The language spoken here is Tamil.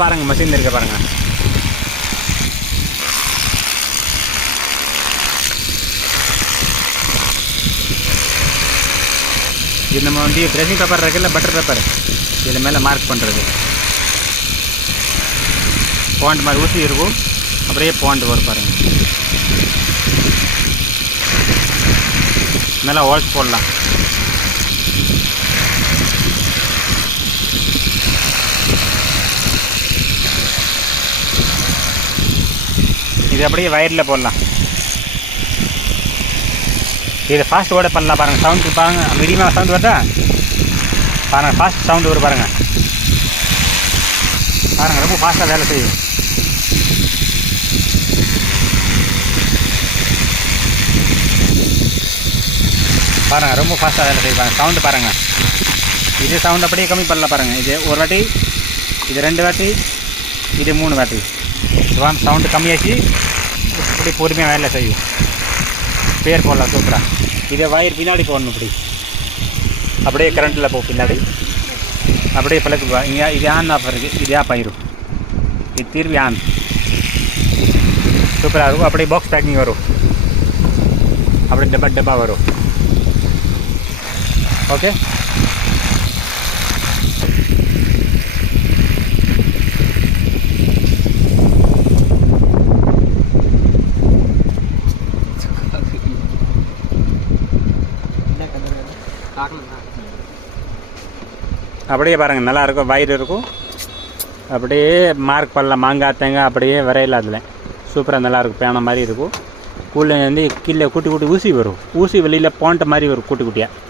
பாருங்கள் மஷின் இருக்க பாருங்கள். இது நம்ம வந்து ட்ரெஸ்ஸிங் பேப்பர் இருக்குல்ல, பட்டர் பேப்பர், இதில் மேலே மார்க் பண்ணுறது. பாண்ட் மாதிரி ஊசி இருக்கும், அப்படியே பாண்ட் வரும் பாருங்கள். மேலே ஹோல்ஸ் போடலாம். இது அப்படியே வயரில் போடலாம். இது ஃபாஸ்ட் ஓட பண்ணலாம் பாருங்கள். சவுண்டு பாருங்கள், மீடியமாக சவுண்டு வருதா பாருங்கள். ஃபாஸ்ட் சவுண்டு வரும் பாருங்கள். பாருங்கள் ரொம்ப ஃபாஸ்ட்டாக வேலை செய்யும். பாருங்கள் ரொம்ப ஃபாஸ்ட்டாக வேலை செய்யும் பாருங்கள். சவுண்டு பாருங்கள். இது சவுண்ட் அப்படியே கம்மி பண்ணலாம் பாருங்கள். இது ஒரு வாட்டி, இது 2 வாட்டி, இது 3 வாட்டி. சவுண்டு கம்மியாச்சு, இப்படி பொறுமையாக வேலை செய்யும். பேர் போடலாம் சூப்பராக. இதை வயர் பின்னாடி போடணும், இப்படி அப்படியே கரண்ட்டில் போ பின்னாடி, அப்படியே பழக்கு. இங்கே இது ஆன் ஆஃப் இருக்குது, இது ஆஃப் ஆயிரும். இது திரும்பி ஆன். சூப்பராக இருக்கும். அப்படியே பாக்ஸ் பேக்கிங் வரும், அப்படியே டப்பா வரும். ஓகே. அப்படியே பாருங்கள் நல்லாயிருக்கும். வயிறு இருக்கும், அப்படியே மார்க் பண்ணலாம். மாங்காய் தேங்காய் அப்படியே வரையில அதில் சூப்பராக நல்லாயிருக்கும். பேனை மாதிரி இருக்கும். கூல்ல வந்து கீழே குட்டி ஊசி வரும். ஊசி வெளியில் பாண்ட் மாதிரி வரும் குட்டி குட்டியாக.